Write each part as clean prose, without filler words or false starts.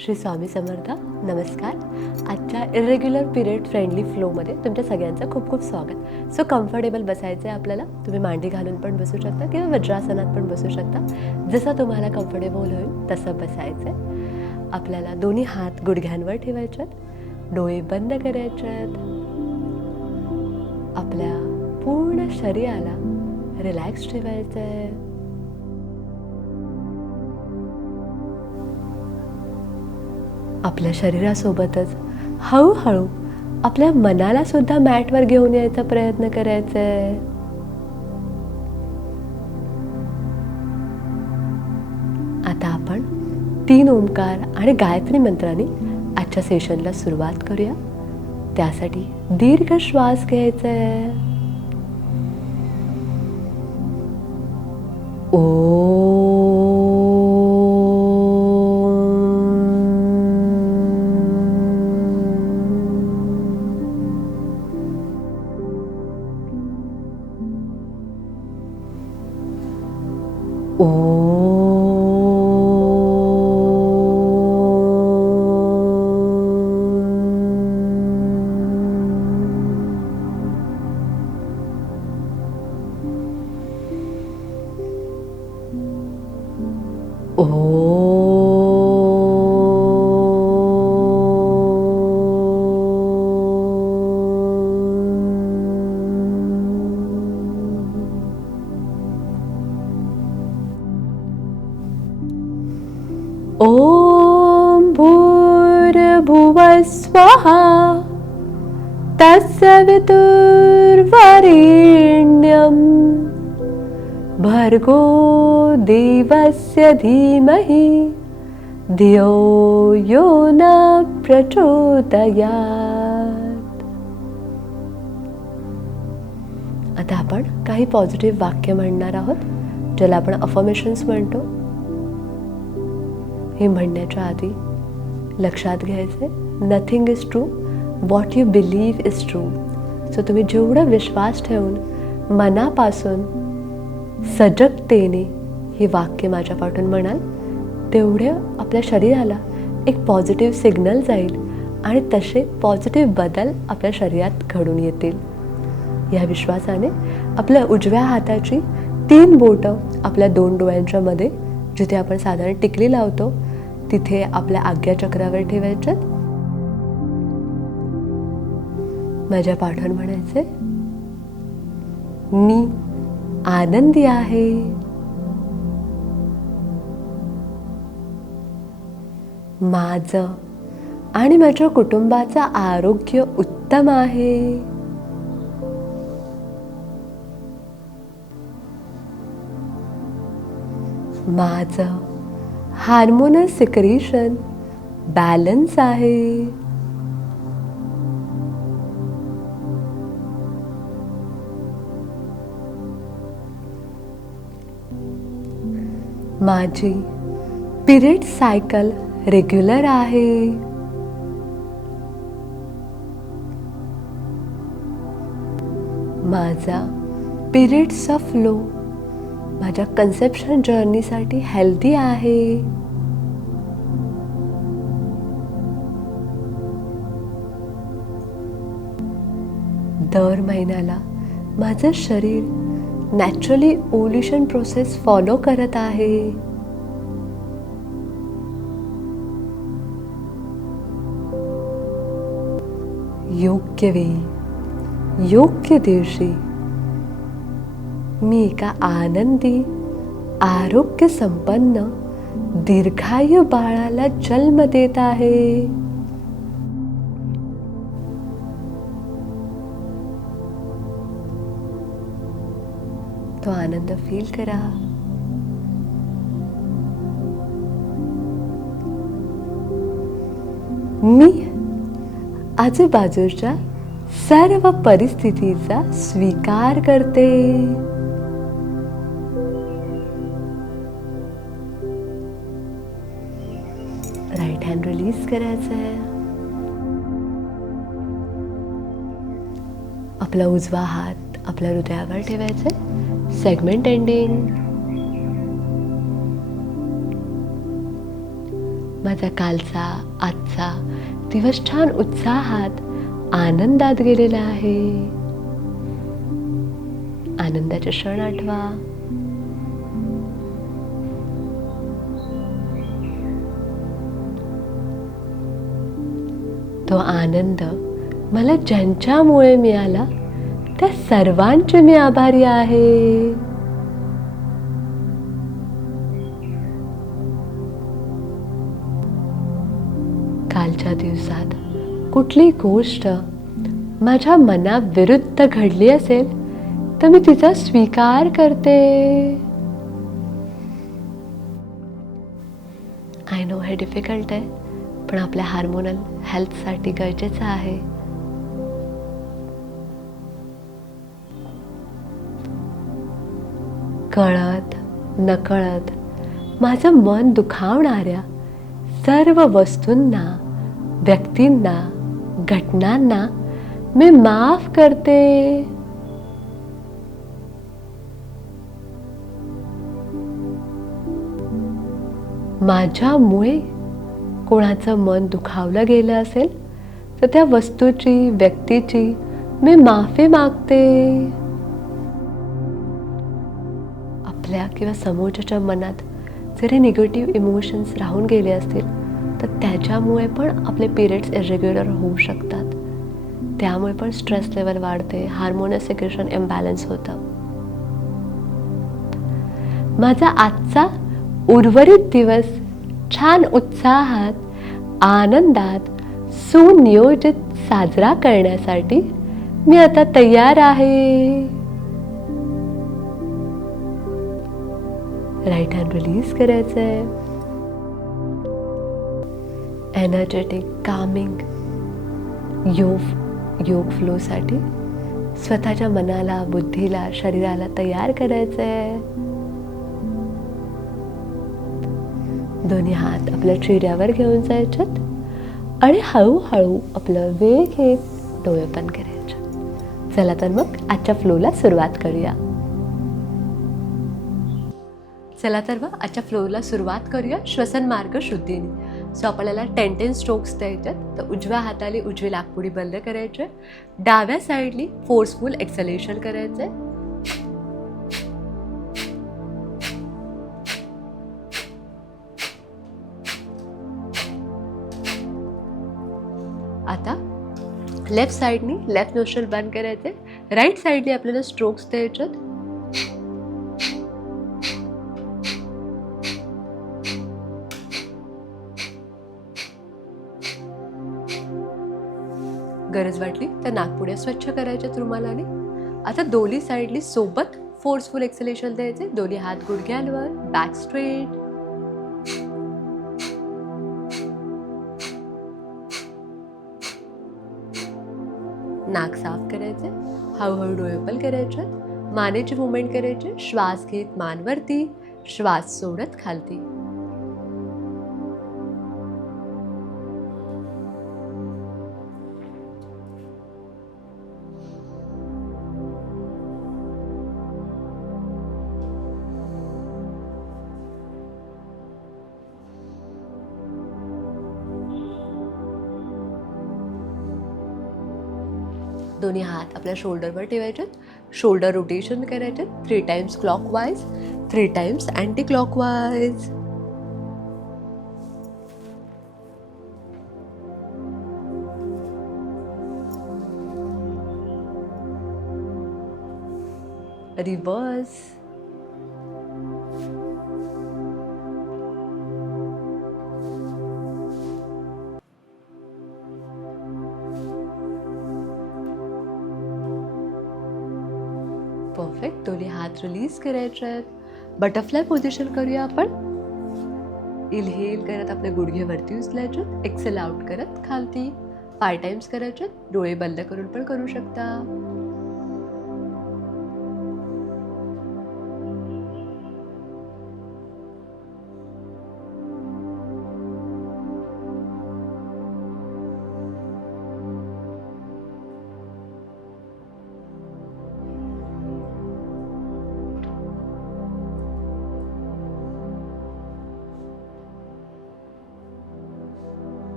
श्री स्वामी समर्थ. नमस्कार. आजच्या irregular period friendly फ्लोमध्ये तुमच्या सगळ्यांचं खूप खूप स्वागत. सो कम्फर्टेबल बसायचं आहे आपल्याला. तुम्ही मांडी घालून पण बसू शकता किंवा वज्रासनात पण बसू शकता. जसं तुम्हाला कम्फर्टेबल होईल तसं बसायचं आहे. आपल्याला दोन्ही हात गुडघ्यांवर ठेवायचे आहेत, डोळे बंद करायचे आहेत. आपल्या पूर्ण शरीराला रिलॅक्स ठेवायचं आहे. आपल्या शरीरासोबतच हळूहळू आपल्या मनाला सुद्धा मॅटवर घेऊन यायचा प्रयत्न करायचा आहे. आता आपण 3 ओंकार आणि गायत्री मंत्राने आजच्या सेशनला सुरुवात करूया. त्यासाठी दीर्घ श्वास घ्यायचा आहे. ओम भूर्भुवः स्वः तत्सवितुर्वरेण्यं भर्गो देवस्य धीमहि धियो यो न प्रचोदयात्. आता आपण काही पॉझिटिव्ह वाक्य म्हणणार आहोत, ज्याला आपण अफर्मेशन्स म्हणतो. हे म्हणण्याच्या आधी लक्षात घ्यायचे, nothing is true, what you believe is true. So तुम्ही जेवढं विश्वास ठेवून मनापासून सजगतेने हे वाक्य माझ्या पाठून म्हणाल, तेवढं आपल्या शरीराला एक पॉझिटिव्ह सिग्नल जाईल आणि तसे पॉझिटिव्ह बदल आपल्या शरीरात घडून येतील. या विश्वासाने आपल्या उजव्या हाताची 3 बोटं आपल्या 2 डोळ्यांच्या मध्ये, जिथे आपण साधारण टिकली लावतो, तिथे आपल्या आज्ञाचक्रावर ठेवायच्यात. माझ्या पाठण म्हणायचे, मी आनंदी आहे. माझं आणि माझ्या कुटुंबाचं आरोग्य उत्तम आहे. माझं हार्मोनल सिक्रेशन बॅलन्स आहे. माझी पिरियड सायकल रेग्युलर आहे. माझा पिरियड्सचा फ्लो माझ्या कन्सेप्शन जर्नीसाठी हेल्दी आहे. दर महिन्याला माझं शरीर नॅचरली ओव्ह्युलेशन प्रोसेस फॉलो करत आहे. योग्य वेळी योग्य दिवशी मी एका आनंदी, आरोग्य संपन्न, दीर्घायू बाळाला जन्म देत आहे. तो आनंद फील करा. मी आजूबाजूच्या सर्व परिस्थितीचा स्वीकार करते. राईट हँड रिलीज करायचं आहे. आपला उजवा हात आपल्या हृदयावर ठेवायचा आहे. Segment ending. माझा कालचा आजचा दिवस छान उत्साहात आनंदात गेलेला आहे. आनंदाचे क्षण आठवा. तो आनंद मला ज्यांच्यामुळे मिळाला त्या सर्वांचे मी आभारी आहे. कालच्या दिवसात कुठली गोष्ट माझ्या मनाविरुद्ध घडली असेल तर मी तिचा स्वीकार करते. आय नो हे डिफिकल्ट आहे, पण आपल्या हार्मोनल हेल्थसाठी गरजेचं आहे. कळत नकळत माझं मन दुखावणाऱ्या सर्व वस्तूंना, व्यक्तींना, घटनांना मी माफ करते. माझ्यामुळे कोणाचं मन दुखावलं गेलं असेल तर त्या वस्तूची, व्यक्तीची मी माफी मागते. आपल्या किंवा समोरच्याच्या मनात जरी निगेटिव्ह इमोशन्स राहून गेले असतील तर त्याच्यामुळे पण आपले पिरियड्स इरेग्युलर होऊ शकतात. त्यामुळे पण स्ट्रेस लेवल वाढते, हार्मोनल सिक्रेशन इम्बॅलन्स होतं. माझा आजचा उर्वरित दिवस छान उत्साहात, आनंदात, सुनियोजित साजरा करण्यासाठी मी आता तयार आहे. राईट हँड रिलीज करायचंय. एनर्जेटिक, कामिंग योग फ्लोसाठी स्वतःच्या मनाला, बुद्धीला, शरीराला तयार करायचंय. दोन्ही हात आपल्या चेहऱ्यावर घेऊन जायच्यात आणि हळूहळू आपलं वेग घेत डोळे ओपन करायचे. चला तर मग आजच्या फ्लोला सुरुवात करूया. श्वसन मार्ग शुद्धीने. सो आपल्याला 10-10 स्ट्रोक्स द्यायच्यात. तर उजव्या हाताने उजवी नाकपुडी बंद करायचे, डाव्या साईडनी फोर्सफुल एक्सलेशन करायचंय. आता लेफ्ट साईडनी लेफ्ट नोस्ट्रल बंद करायचे, राईट साईडने आपल्याला स्ट्रोक्स द्यायच्यात. गरज वाटली तर नाकपुड्या स्वच्छ करायच्यात रुमालाने. आता दोन्ही साईडनी सोबत फोर्सफुल एक्सलेशन द्यायचे. दोन्ही हात गुडघ्यांवर, बॅक स्ट्रेट. नाक साफ करायचे, हळूहळू डोळे ओपन करायचे, मानेची मुवमेंट करायची. श्वास घेत मान वरती, श्वास सोडत खालती. दोन्ही हात आपल्या शोल्डरवर ठेवायचे. शोल्डर रोटेशन करायचे 3 times clockwise, 3 times anti clockwise. Reverse. Perfect. दोन्ही हात रिलीज करायचे आहेत. बटरफ्लाय पोझिशन करूया आपण. इनहेल करत आपले गुडघे वरती उचलायचे, एक्सेल आउट करत खालती. 5 टाइम्स करायचे. डोळे बंद करून पण करू शकता.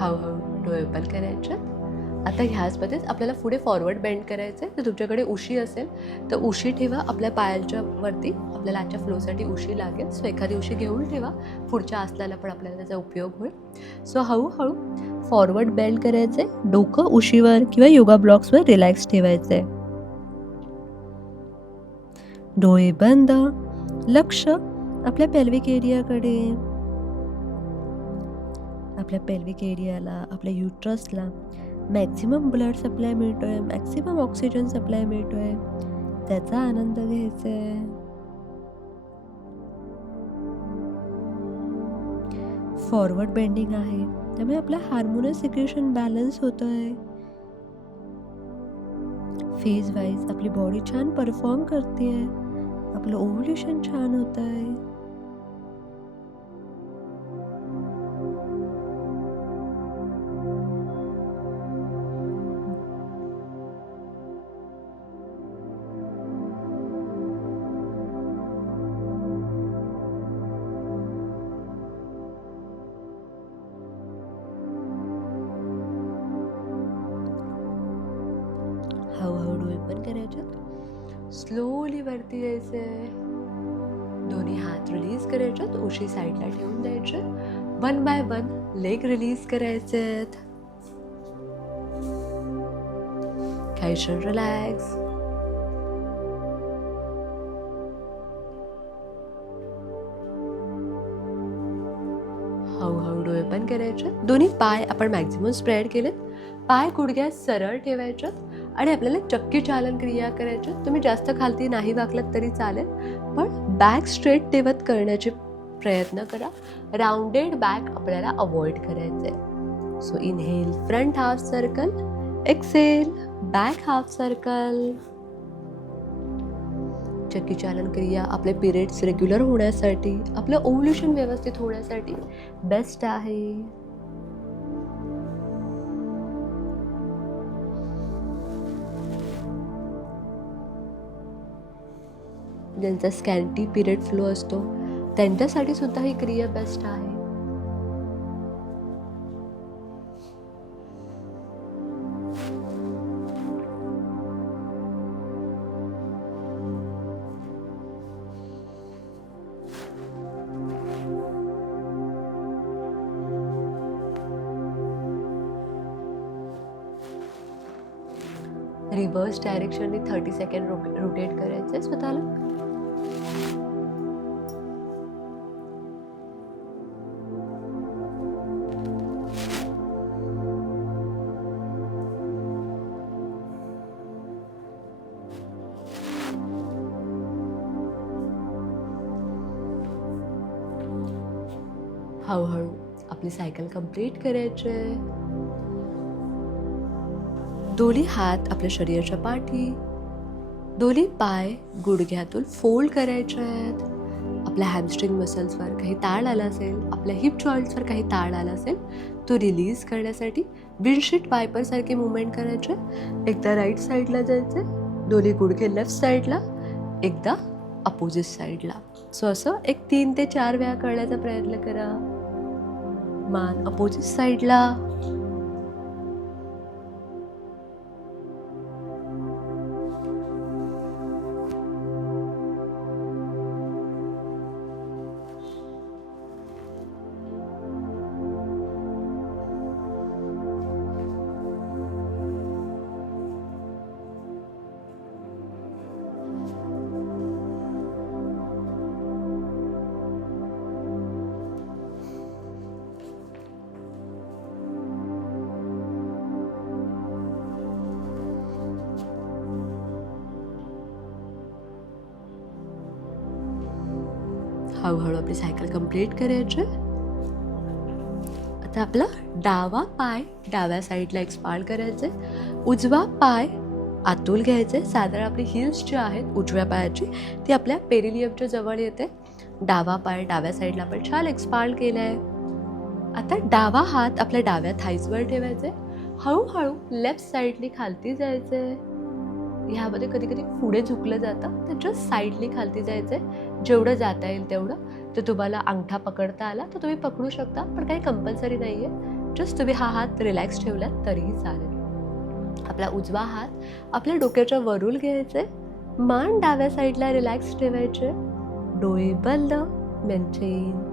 हळूहळू डोळे ओपन करायचे. आता ह्याचमध्येच आपल्याला पुढे फॉरवर्ड बेंड करायचं आहे. तर तुमच्याकडे उशी असेल तर उशी ठेवा आपल्या पायाच्या वरती. आपल्याला आजच्या फ्लोसाठी उशी लागेल, सो एखादी उशी घेऊन ठेवा. पुढच्या आसनाला पण आपल्याला त्याचा उपयोग होईल. सो हळूहळू फॉरवर्ड बेंड करायचं आहे. डोकं उशीवर किंवा योगा ब्लॉक्सवर रिलॅक्स ठेवायचं आहे. डोळे बंद. लक्ष आपल्या पेल्विक एरियाकडे. आपल्या पेल्विक एरियाला, आपल्या युट्रसला मॅक्सिमम ब्लड सप्लाय मिळतोय, मॅक्सिमम ऑक्सिजन सप्लाय मिळतोय, त्याचा आनंद घ्यायचा आहे. फॉरवर्ड बेंडिंग आहे त्यामुळे आपला हार्मोनल सिक्रेशन बॅलन्स होतोय. फेज वाईज आपली बॉडी छान परफॉर्म करते. आपलं ओव्ह्युलेशन छान होत आहे. हळूहळू डोळे पण करायचे. स्लोली वरती यायचे. दोन्ही हात रिलीज करायचे. उशी साईडला ठेवून द्यायचे. 1 बाय 1 लेग रिलीज करायचे. काही क्षण रिलॅक्स. हळूहळू डोळे पण करायचे. दोन्ही पाय आपण मॅक्झिमम स्प्रेड केलेत. पाय गुडघ्यात सरळ ठेवायचे आणि आपल्याला चक्की चालन क्रिया करायची. तुम्ही जास्त खालती नाही वाकलात तरी चालेल, पण बॅक स्ट्रेट ठेवत करण्याचे प्रयत्न करा. राउंडेड बॅक आपल्याला अवॉइड करायचे. So inhale front half circle, exhale back half circle. चक्की चालन क्रिया आपले पिरियड्स रेग्युलर होण्यासाठी, आपलं ओव्ह्युलेशन व्यवस्थित होण्यासाठी बेस्ट आहे. ज्यांचा स्कॅन्टी पिरियड फ्लो असतो त्यांच्यासाठी सुद्धा ही क्रिया बेस्ट आहे. रिव्हर्स डायरेक्शनने 30 सेकंड रोटेट करायचंय स्वतःला. हळूहळू आपली सायकल कंप्लीट करायची आहे. दोन्ही हात आपल्या शरीराच्या पाठी, दोन्ही पाय गुडघ्यातून फोल्ड करायचे आहेत. आपल्या हॅमस्ट्रिंग मसल्सवर काही ताण आला असेल, आपल्या हिप जॉईंट्सवर काही ताण आला असेल, तो रिलीज करण्यासाठी विंडशीट वायपरसारखे मुवमेंट करायचे. एकदा राईट साईडला जायचे, दोन्ही गुडघे लेफ्ट साईडला, एकदा अपोजिट साईडला. सो असं एक 3 ते 4 वेळा करण्याचा प्रयत्न करा. मान अपोजिट साईडला. हळूहळू आपली सायकल कंप्लीट करायची. आता आपला डावा पाय डाव्या साईडला एक्सपांड करायचे. उजवा पाय आतून घ्यायचे. साधारण आपली हिल्स जी आहेत उजव्या पायाची ती आपल्या पेरिलियमच्या जवळ येते. डावा पाय डाव्या साईडला आपण छान एक्सपांड केलाय. आता डावा हात आपल्या डाव्या थाईजवर ठेवायचे. हळूहळू लेफ्ट साईडनी खालती जायचे. ह्यामध्ये कधी कधी पुढे झुकलं जातं, तर जस्ट साईडली खालती जायचं जेवढं जाता येईल तेवढं. तर तुम्हाला अंगठा पकडता आला तर तुम्ही पकडू शकता, पण काही कंपल्सरी नाही आहे. जस्ट तुम्ही हा हात रिलॅक्स ठेवलात तरीही चालेल. आपला उजवा हात आपल्या डोक्याच्या वरून घ्यायचे, मान डाव्या साईडला रिलॅक्स ठेवायचे, डोळे बंद, मेंटेन.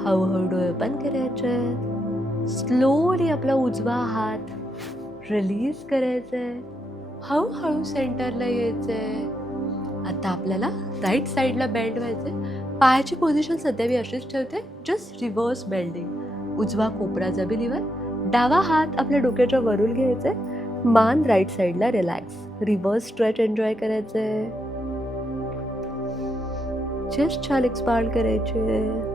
हळूहळू डोळे बंद करायचे. स्लोली आपला उजवा हात रिलीज करायचंय, हळूहळू सेंटरला यायचंय. आता आपल्याला राईट साईडला बेंड व्हायचंय. पायाची पोझिशन सध्या मी अशीच ठेवते, जस्ट रिव्हर्स बेंडिंग. उजवा कोपरा जमिनीवर, डावा हात आपल्या डोक्याच्या वरून घ्यायचे, मान राईट साईडला रिलॅक्स. रिव्हर्स स्ट्रेच एन्जॉय करायचंय. चेस्ट छान एक्सपांड करायचे.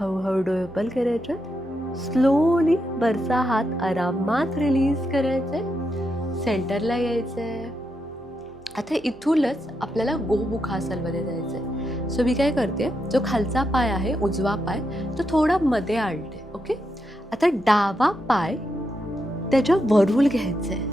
हळूहळू डोळे ओपन करायचे. स्लोली वरचा हात आरामात रिलीज करायचे, सेंटरला यायचंय. आता इथूनच आपल्याला गोमुखासनमध्ये जायचंय. सो मी काय करते, जो खालचा पाय आहे उजवा पाय तो थोडा मध्ये आणते. ओके, आता डावा पाय त्याच्या वरून घ्यायचंय.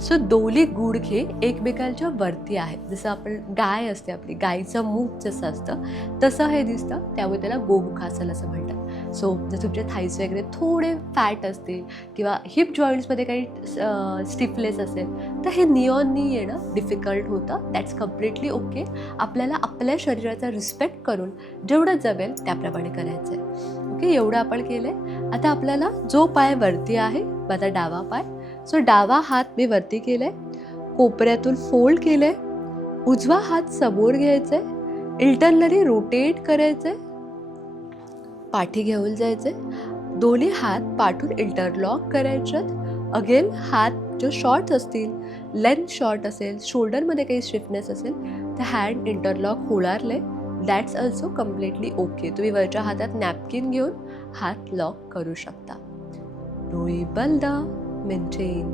सो दोन्ही गुडघे एकमेकांच्या वरती आहेत. जसं आपण गाय असते, आपली गायीचं मुख जसं असतं तसं हे दिसतं, त्यामुळे त्याला गोमुखासन असं म्हणतात. सो जर तुमचे थाईज वगैरे थोडे फॅट असतील किंवा हिप जॉईंट्समध्ये काही स्टिफनेस असेल तर हे नियॉननी येणं डिफिकल्ट होतं. That's completely okay. आपल्याला आपल्या शरीराचा रिस्पेक्ट करून जेवढं जमेल त्याप्रमाणे करायचं आहे. ओके, एवढं आपण केलं आहे. आता आपल्याला जो पाय वरती आहे माझा डावा पाय, सो डावा हात मी वरती केलाय, कोपऱ्यातून फोल्ड केलंय. उजवा हात समोर घ्यायचाय, इंटरनली रोटेट करायचंय, पाठी घेऊन जायचंय. दोन्ही हात पाठून इंटरलॉक करायच्यात. अगेन हात जो शॉर्ट असतील, लेंथ शॉर्ट असेल, शोल्डरमध्ये काही स्टिफनेस असेल तर हँड इंटरलॉक होणारले. That's also completely okay. तुम्ही वरच्या हातात नॅपकिन घेऊन हात लॉक करू शकता. डोळे बंद, मेंटेन.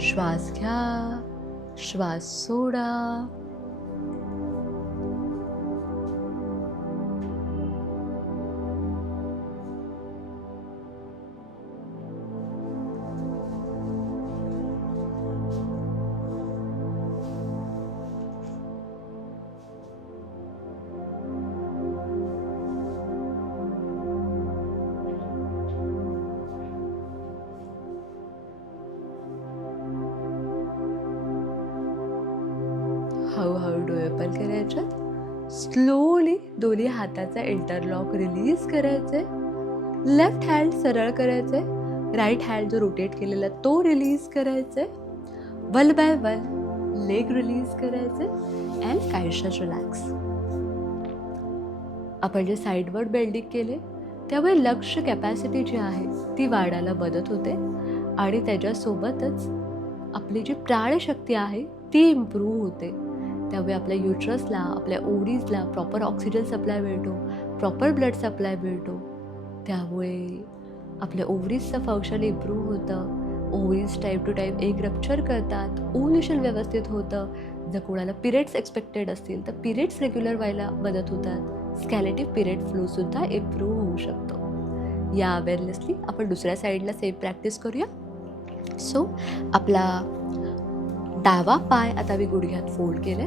श्वास घ्या, श्वास सोडा. हळूहळू डोळे ओपन करायच्यात. स्लोली दोन्ही हाताचा इंटरलॉक रिलीज करायचे. लेफ्ट हँड सरळ करायचे, राईट हँड जो रोटेट केलेला तो रिलीज करायचे. One by one leg release करायचे अँड कायशस रिलॅक्स. आपण जे साईडवर्ड बेंडिंग केले त्यामुळे लक्ष कॅपॅसिटी जी आहे ती वाढायला मदत होते आणि त्याच्यासोबतच आपली जी प्राणशक्ती आहे ती इम्प्रूव्ह होते. त्यामुळे आपल्या युट्रसला, आपल्या ओव्हरीजला प्रॉपर ऑक्सिजन सप्लाय मिळतो, प्रॉपर ब्लड सप्लाय मिळतो. त्यामुळे आपल्या ओव्हरीजचं फंक्शन इम्प्रूव्ह होतं. Ovaries time to time egg rupture करतात, ओव्ह्युलेशन व्यवस्थित होतं. जर कोणाला पिरियड्स एक्सपेक्टेड असतील तर पिरियड्स रेग्युलर व्हायला मदत होतात. स्कॅलेटिव्ह पिरियड फ्लोसुद्धा इम्प्रूव्ह होऊ शकतो. या अवेअरनेसली आपण दुसऱ्या साईडला सेम प्रॅक्टिस करूया. सो आपला डावा पाय आता मी गुडघ्यात फोल्ड केले,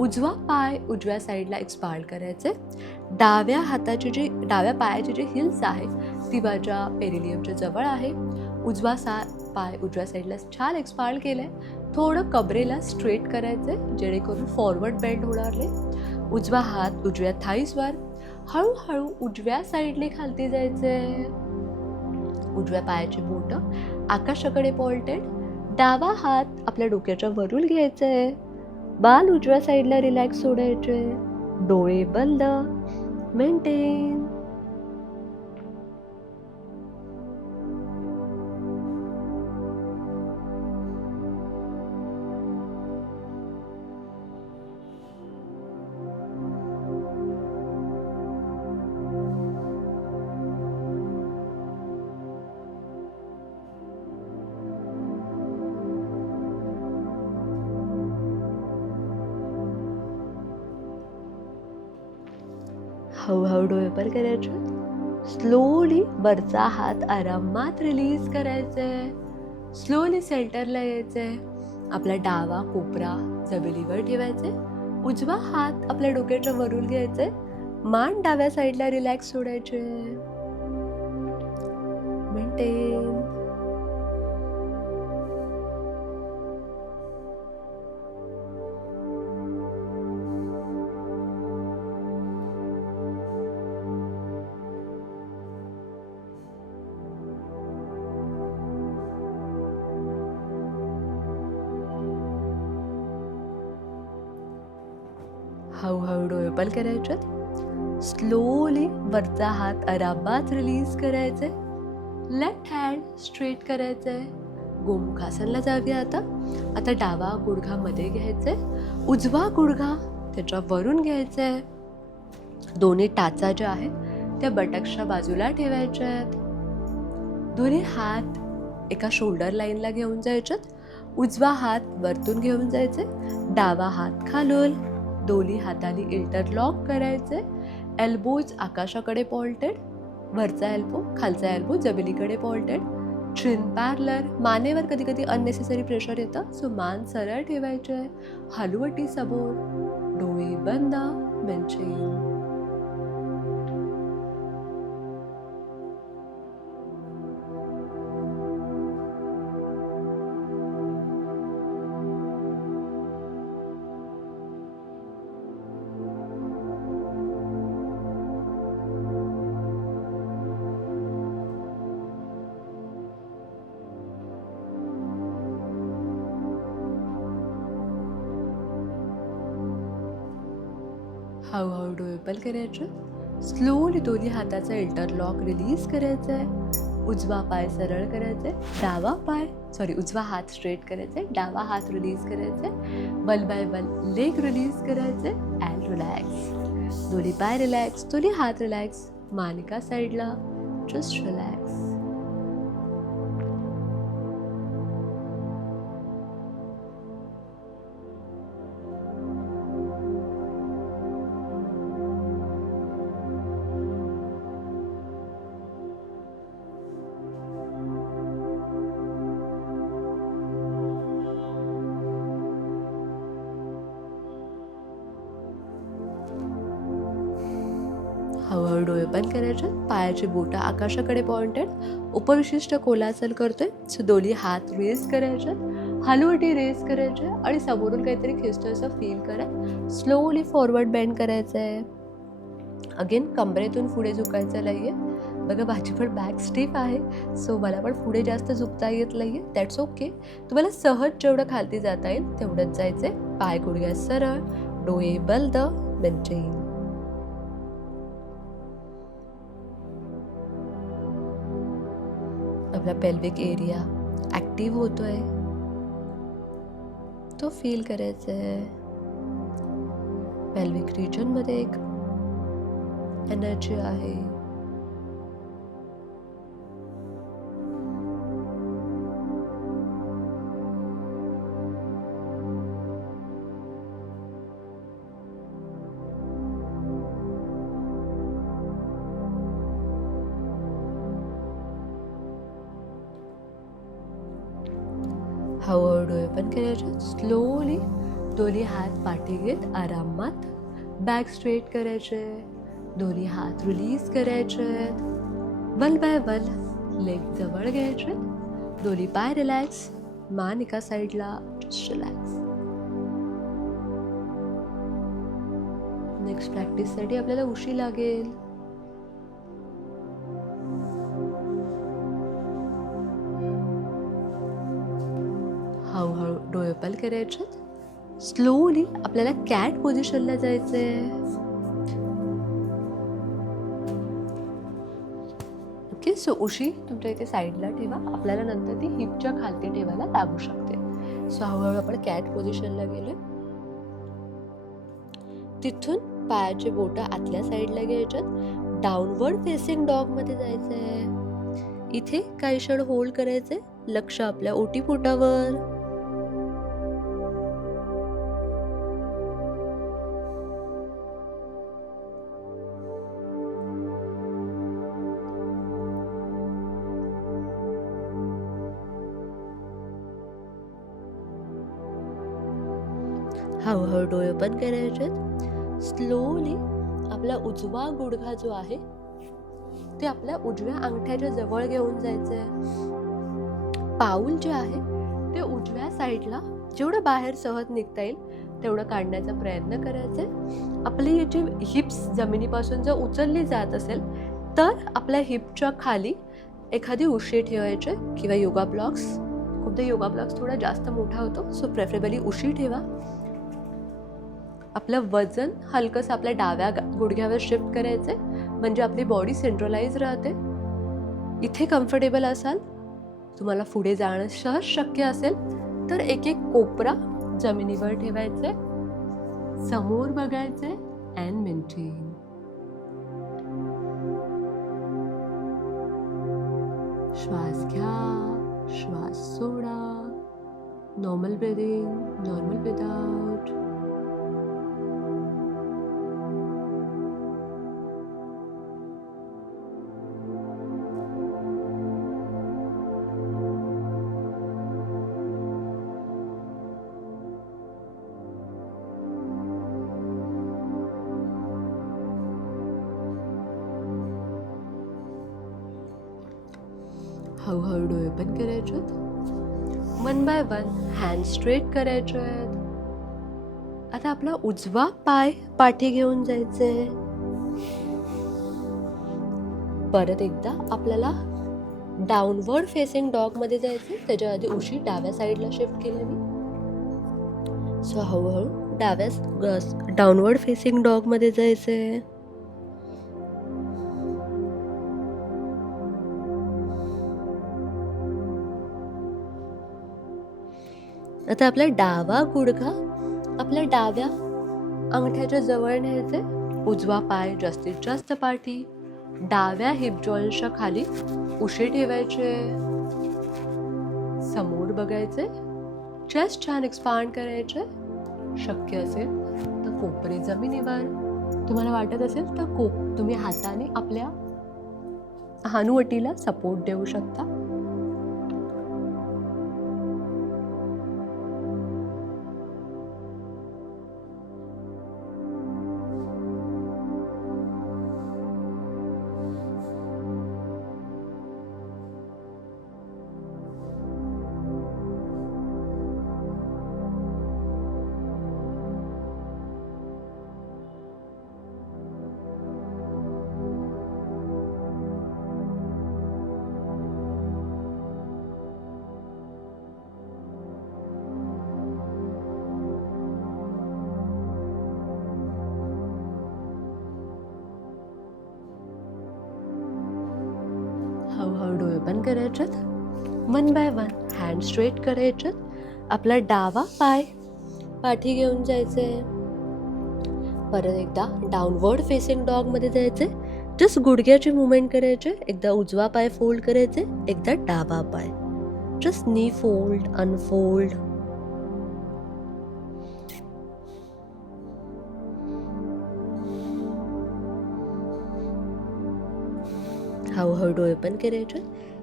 उजवा पाय उजव्या साईडला एक्सपांड करायचे. डाव्या पायाची जी हिल्स आहे ती माझ्या पेरिलियमच्या जवळ आहे. उजवा पाय उजव्या साईडला छान एक्सपांड केलं आहे. थोडं कबरेला स्ट्रेट करायचं आहे जेणेकरून फॉरवर्ड बेंड होणार नाही. उजवा हात उजव्या थाईजवर, हळूहळू उजव्या साईडने खालती जायचं आहे. उजव्या पायाची बोटं आकाशाकडे पॉल्टेड. डावा हात आपल्या डोक्याच्या वरून घ्यायचा आहे. बाल उजव्या साईडला रिलॅक्स सोडायचे. डोळे बंद. मेंटेन. हळूहळू डोळे ओपन करायचे. स्लोली वरचा हात आरामात रिलीज करायचंय. स्लोली सेंटरला यायचंय. आपला डावा कोपरा जमिनीवर ठेवायचे. उजवा हात आपल्या डोक्याच्या वरून घ्यायचे. मान डाव्या साईडला रिलॅक्स सोडायचे. मेंटेन. हळूहळू डोळे ओपन करायचे. स्लोली वरचा हात आरामात रिलीज करायचे. लेफ्ट हँड स्ट्रेट करायचंय. गोमुखासनला जाऊया आता डावा गुडघा मध्ये घ्यायचाय. उजवा गुडघा त्याच्या वरून घ्यायचाय. दोन्ही टाचा ज्या आहेत त्या बटक्सच्या बाजूला ठेवायच्या आहेत. दोन्ही हात एका शोल्डर लाईनला घेऊन जायच्यात. उजवा हात वरतून घेऊन जायचे. डावा हात खालून. दोन्ही हाताने इंटरलॉक करायचे. एल्बोज आकाशाकडे पॉल्टेड. वरचा एल्बो खालचा एल्बो जमिनीकडे पॉल्टेड. चिन पॅरलर. मानेवर कधी कधी अननेसेसरी प्रेशर येतं, सो मान सरळ ठेवायचे. हलवटी समोर. डोळे बंद. मेंटेन. हळूहळू डोळे ओपन करायचे. स्लोली दोन्ही हाताचा इंटरलॉक रिलीज करायचा आहे. उजवा पाय सरळ करायचा. उजवा हात स्ट्रेट करायचा. डावा हात रिलीज करायचा. 1 by 1 लेग रिलीज करायचे. And relax. दोन्ही पाय रिलॅक्स. दोन्ही हात रिलॅक्स. मानिका साईडला. Just relax. हळूहळू डोळे बंद करायचे. पायाची बोटं आकाशाकडे पॉइंटेड. उपविशिष्ट कोलासन करतोय, सो दोन्ही हात रेस करायचे. हलवटी रेस करायचे आणि समोरून काहीतरी खिस्तं असं फील करत स्लोली फॉरवर्ड बेंड करायचं आहे. अगेन कमरेतून पुढे झुकायचं नाहीये. बघा माझी पण बॅक स्टिफ आहे, सो मला पण पुढे जास्त झुकता येत नाहीये. That's okay. तुम्हाला सहज जेवढं खालती जाता येईल तेवढंच जायचंय. पाय गुडघ्यात सरळ. डोळे बंद. मेंटेन. आपला पेल्विक एरिया ॲक्टिव्ह होतोय, तो फील करायचा आहे. पेल्विक रिजनमध्ये एक एनर्जी आहे. हळूहळू डोळे बंद करायचे. स्लोली दोन्ही हात पाठी घेत आरामात बॅक स्ट्रेट करायचे. दोन्ही हात रिलीज करायचे. 1 by 1 लेग जवळ घ्यायचे. दोन्ही पाय रिलॅक्स. मान एका साईडला. Just relax. नेक्स्ट प्रॅक्टिससाठी आपल्याला उशी लागेल. डोळे ओपन करायचे. स्लोली आपल्याला कॅट पोझिशनला जायचंय. ओके, सो उशी तुमच्या इथे साईडला ठेवा. आपल्याला नंतर ती हिपच्या खालती ठेवायला लागू शकते. सो हळूहळू आपण कॅट पोझिशनला गेलोय. तिथून पायाचे बोटं आतल्या साईडला घ्यायच्यात. डाऊनवर्ड फेसिंग डॉग मध्ये जायचंय. इथे काही क्षण होल्ड करायचे. लक्ष आपल्या ओटीपोटावर. हळूहळू डोळे ओपन करायचे. स्लोली आपला उजवा गुडघा जो आहे ते आपल्या उजव्या अंगठ्याच्या जवळ घेऊन जायचंय. पाऊल जे आहे ते उजव्या साईडला जेवढं बाहेर सहज निघता येईल तेवढं काढण्याचा प्रयत्न करायचा. आपली जी हिप्स जमिनीपासून जर उचलली जात असेल तर आपल्या हिपच्या खाली एखादी उशी ठेवायची किंवा योगा ब्लॉक्स. खूपदा योगा ब्लॉक्स थोडा जास्त मोठा होतो, सो प्रेफरेबली उशी ठेवा. आपलं वजन हलकंसं आपल्या डाव्या गुडघ्यावर शिफ्ट करायचंय, म्हणजे आपली बॉडी सेंट्रलाइज राहते. इथे कम्फर्टेबल असाल, तुम्हाला पुढे जाणं सहज शक्य असेल तर एक एक कोपरा जमिनीवर ठेवायचे. समोर बघायचे अँड मेंटेन. श्वास घ्या, श्वास सोडा. Normal breathing, normal breath out. हळूहळू डोळे ओपन करायचे. One by one hand straight करायचे आहेत. आता आपला उजवा पाय पाठी घेऊन जायचे. परत एकदा आपल्याला डाऊनवर्ड फेसिंग डॉग मध्ये जायचे. त्याच्या आधी उशी डाव्या साईडला शिफ्ट केलेली. सो हळूहळू डाऊनवर्ड फेसिंग डॉग मध्ये जायचे. आता आपला डावा गुडघा आपल्या डाव्या अंगठ्याच्या जवळ न्यायचे. उजवा पाय जास्तीत जास्त पाठी. डाव्या हिप जॉईंटच्या खाली उशी ठेवायचे. समोर बघायचे. चेस्ट छान एक्सपांड करायचे. शक्य असेल तर कोपरे जमिनीवर. तुम्हाला वाटत असेल तर तुम्ही हाताने आपल्या हानुवटीला सपोर्ट देऊ शकता. हळूहळू डोळे बंद करायचे. One by one hand straight करायचे. आपला डावा पाय पाठी घेऊन जायचे. परत एकदा डाऊनवर्ड फेसिंग डॉग मध्ये जायचे. जस्ट गुडघ्याची मुवमेंट करायचे. एकदा उजवा पाय फोल्ड करायचे, एकदा डावा पाय. जस्ट नी फोल्ड, अनफोल्ड. हळूहळू डोळे बंद करायचे.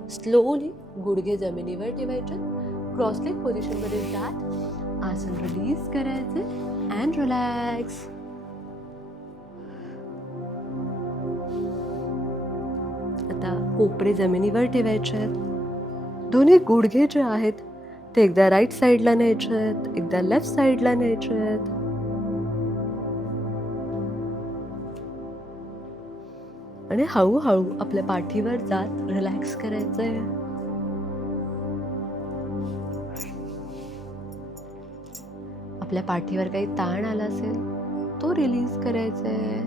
स्लोली गुडघे जमिनीवर ठेवायचे. क्रॉसलेग पोझिशन मध्ये जात आसन रिलीज करायचे अँड रिलॅक्स. आता कोपरे जमिनीवर ठेवायचे आहेत. दोन्ही गुडघे जे आहेत ते एकदा राईट साईडला न्यायचे आहेत, एकदा लेफ्ट साईडला न्यायचे आहेत. आणि हळूहळू आपल्या पाठीवर जात रिलॅक्स करायचंय. आपल्या पाठीवर काही ताण आला असेल तो रिलीज करायचा आहे.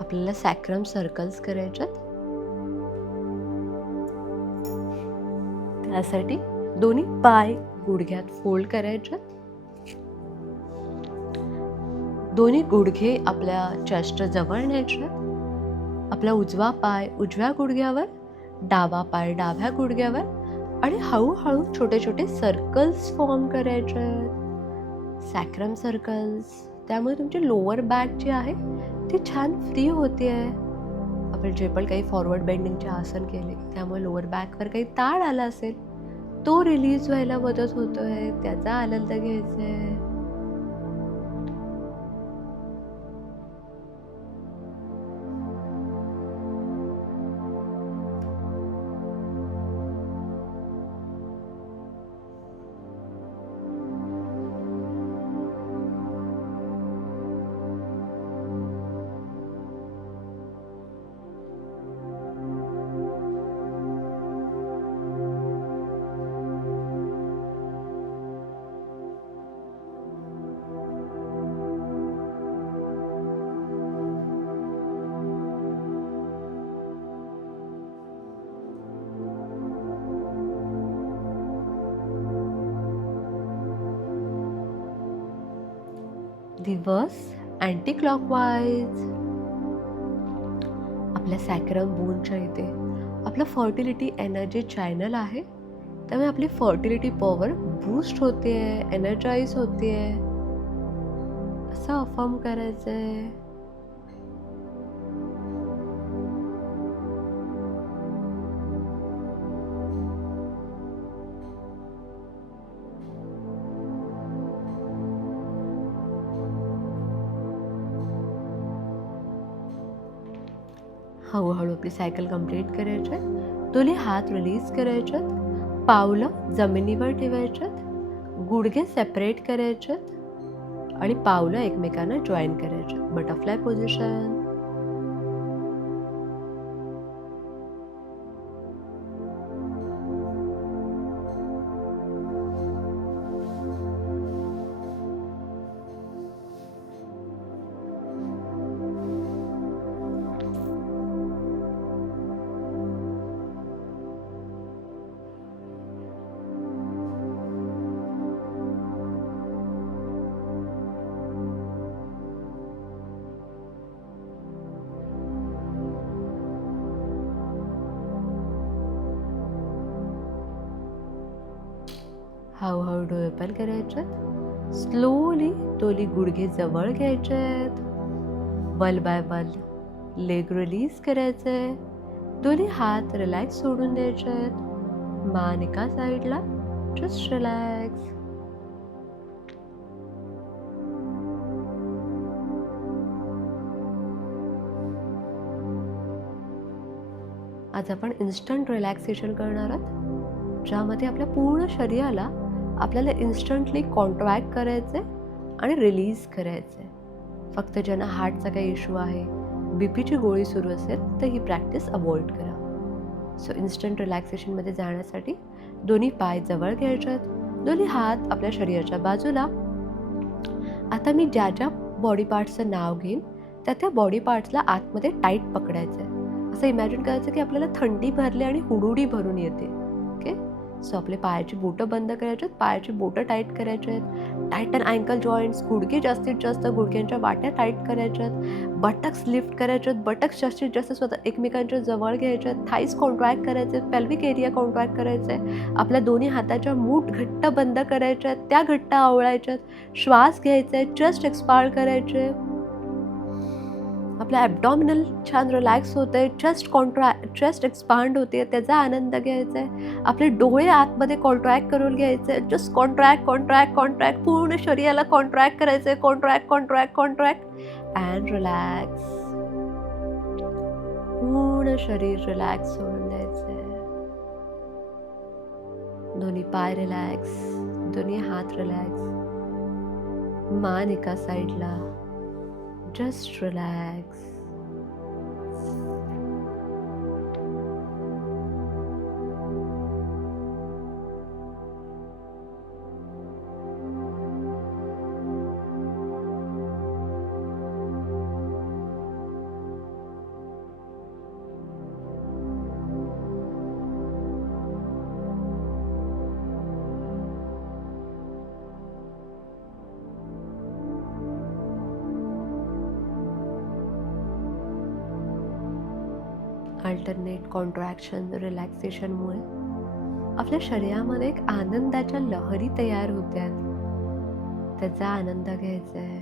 आपल्याला सॅक्रम सर्कल्स करायच्यात. त्यासाठी दोन्ही पाय गुडघ्यात फोल्ड करायच्यात. दोन्ही गुडघे आपल्या चेस्ट जवळ न्यायचे. आपला उजवा पाय उजव्या गुडघ्यावर, डावा पाय डाव्या गुडघ्यावर आणि हळूहळू छोटे छोटे सर्कल्स फॉर्म करायचे. सॅक्रम सर्कल्स. त्यामुळे तुमची लोअर बॅक जी आहे ती छान फ्री होते आहे. आपण जे पण काही फॉरवर्ड बेंडिंगचे आसन केले त्यामुळे लोअर बॅकवर काही ताण आला असेल तो रिलीज व्हायला मदत होतोय. त्याचा आनंद घ्यायचा आहे. Reverse anti clockwise. आपल्या सॅक्रम बोनच्या इथे आपलं फर्टिलिटी एनर्जी चॅनल आहे. त्यामुळे आपली फर्टिलिटी पॉवर बूस्ट होते आहे, एनर्जाइज होते आहे. असं अफर्म करायचं आहे. हळूहळू आपली सायकल कंप्लीट करायची. दोन्ही हात रिलीज करायच्यात. पावलं जमिनीवर ठेवायच्यात. गुडघे सेपरेट करायच्यात आणि पावलं एकमेकांना जॉईन करायच्यात. Butterfly position. हळूहळू डोळे ओपन करायच्यात. स्लोली दोन्ही गुडघे जवळ घ्यायचेत. One by one leg release करायचे. दोन्ही हात रिलॅक्स सोडून द्यायचेत. मान एका साईडला. Just relax. आज आपण इन्स्टंट रिलॅक्सेशन करणार आहोत, ज्यामध्ये आपल्या पूर्ण शरीराला आपल्याला इन्स्टंटली कॉन्ट्रॅक्ट करायचे आणि रिलीज करायचे. फक्त ज्यांना हार्टचा काही इश्यू आहे, बीपीची गोळी सुरू असेल तर ही प्रॅक्टिस अवॉइड करा. सो इन्स्टंट रिलॅक्सेशनमध्ये जाण्यासाठी दोन्ही पाय जवळ घ्यायच्यात. दोन्ही हात आपल्या शरीराच्या बाजूला. आता मी ज्या ज्या बॉडी पार्ट्सचं नाव घेईन त्या बॉडी पार्ट्सला आतमध्ये टाईट पकडायचं आहे. असं इमॅजिन करायचं की आपल्याला थंडी भरली आणि हुडहुडी भरून येते. ओके. सो आपले पायाची बोटं बंद करायचे आहेत. पायाची बोटं टाईट करायचे आहेत. Tighten ankle joints. गुडघे जास्तीत जास्त गुडघ्यांच्या वाट्या टाईट करायच्या आहेत. बटक्स लिफ्ट करायचे आहेत. बटक्स जास्तीत जास्त स्वतः एकमेकांच्या जवळ घ्यायचे आहेत. थाईज कॉन्ट्रॅक्ट करायचे आहेत. पेल्विक एरिया कॉन्ट्रॅक्ट करायचा आहे. आपल्या दोन्ही हाताच्या मूठ घट्ट बंद करायच्या आहेत. त्या घट्ट आवळायच्या आहेत. श्वास घ्यायचा आहे. चेस्ट एक्सपांड करायचे. आपलं ॲबडॉमिनल छान रिलॅक्स होतं आहे. चेस्ट एक्सपांड होते, त्याचा आनंद घ्यायचा आहे. आपले डोळे आतमध्ये कॉन्ट्रॅक्ट करून घ्यायचे. जस्ट कॉन्ट्रॅक्ट पूर्ण शरीराला कॉन्ट्रॅक्ट करायचं आहे. Contract and relax. पूर्ण शरीर रिलॅक्स सोडून द्यायचं आहे. दोन्ही पाय रिलॅक्स. दोन्ही हात रिलॅक्स. मान एका साईडला. Just relax. अल्टरनेट कॉन्ट्रॅक्शन रिलॅक्सेशनमुळे आपल्या शरीरामध्ये एक आनंदाच्या लहरी तयार होत्यात. त्याचा आनंद घ्यायचा आहे.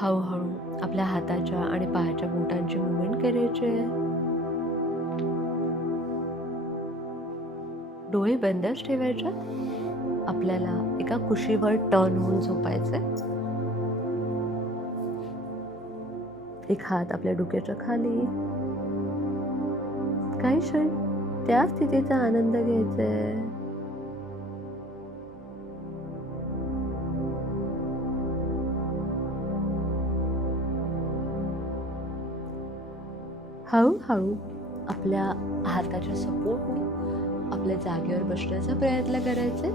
हळूहळू आपल्या हाताच्या आणि पायाच्या बोटांची मुवमेंट करायची आहे. डोळे बंदच ठेवायचे. आपल्याला एका कुशीवर टर्न होऊन झोपायचंय. एक हात आपल्या डोक्याच्या खाली. काही क्षण त्या स्थितीचा आनंद घ्यायचा आहे. हळूहळू आपल्या हाताच्या सपोर्टने आपल्या जागेवर बसण्याचा प्रयत्न करायचा.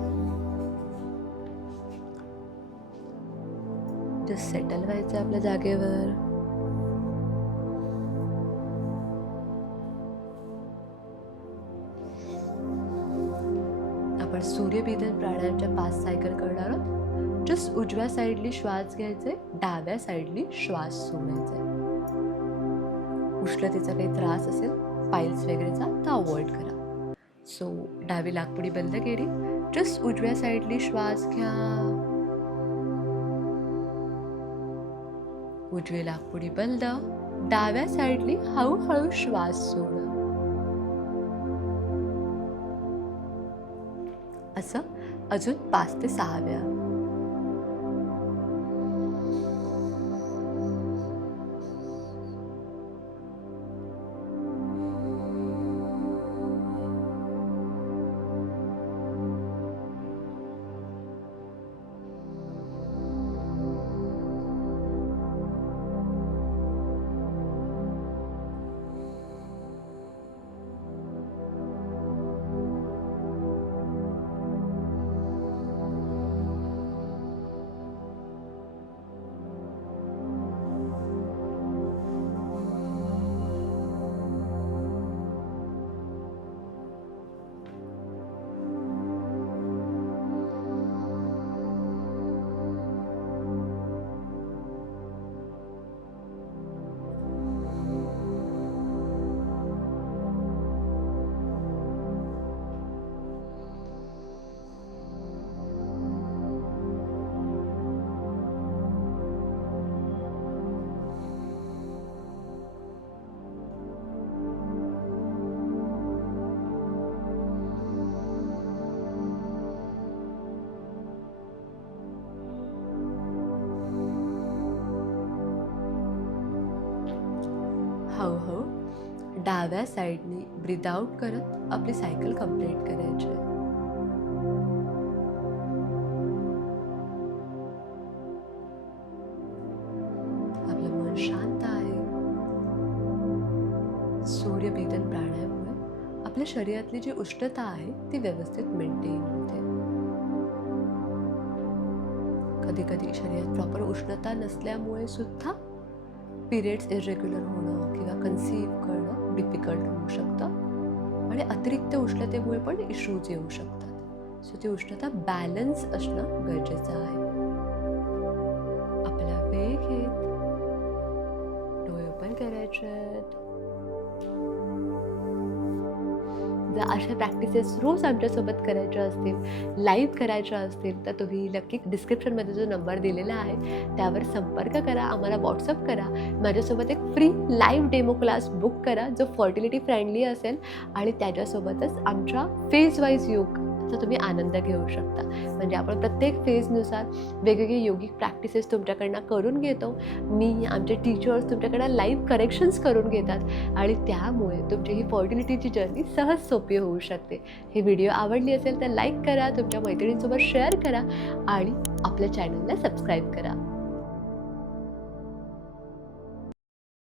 जस्ट सेटल व्हायचं आपल्या जागेवर. आपण सूर्यभेदन प्राणायामच्या 5 सायकल करणार आहोत. जस्ट उजव्या साईडली श्वास घ्यायचे, डाव्या साईडली श्वास सोडायचे. उष्णतेचा काही त्रास असेल, पाईल्स वगैरेचा, तर अवॉइड करा. सो डावी लाकपुडी बंद केली. जस्ट उजव्या साईडली श्वास घ्या. उजवी लाकपुडी बंद. डाव्या साईडली हळूहळू श्वास सोडा. असं अजून 5 ते 6 वेळा. हळूहळू डाव्या साईडने ब्रीथ आउट करत आपली सायकल कंप्लीट करायची. आपलं मन शांत आहे. सूर्यभेदन प्राणायाममुळे आपल्या शरीरातली जी उष्णता आहे ती व्यवस्थित मेंटेन होते. कधी कधी शरीरात प्रॉपर उष्णता नसल्यामुळे सुद्धा पिरियड्स इरेग्युलर होणं किंवा कन्सीव्ह करणं डिफिकल्ट होऊ शकतं आणि अतिरिक्त उष्णतेमुळे पण इश्यूज येऊ शकतात. सो ती उष्णता बॅलन्स असणं गरजेचं आहे. आपला वेग घेत डोळे ओपन करायचे. जर अशा प्रॅक्टिसेस रोज आमच्यासोबत करायच्या असतील, लाईव्ह करायच्या असतील, तर तुम्ही नक्की डिस्क्रिप्शनमध्ये जो नंबर दिलेला आहे त्यावर संपर्क करा, आम्हाला व्हॉट्सअप करा. माझ्यासोबत एक free live demo class book करा जो फर्टिलिटी फ्रेंडली असेल आणि त्याच्यासोबतच आमच्या फेज वाईज योगचा तुम्ही आनंद घेऊ शकता. म्हणजे आपण प्रत्येक फेजनुसार वेगवेगळे योगिक प्रॅक्टिसेस तुमच्याकडनं करून घेतो. मी आमचे टीचर्स तुमच्याकडनं लाईव्ह करेक्शन्स करून घेतात आणि त्यामुळे तुमची ही फर्टिलिटीची जर्नी सहज सोपी होऊ शकते. ही व्हिडिओ आवडली असेल तर लाईक करा, तुमच्या मैत्रिणींसोबत शेअर करा आणि आपल्या चॅनलला सबस्क्राईब करा.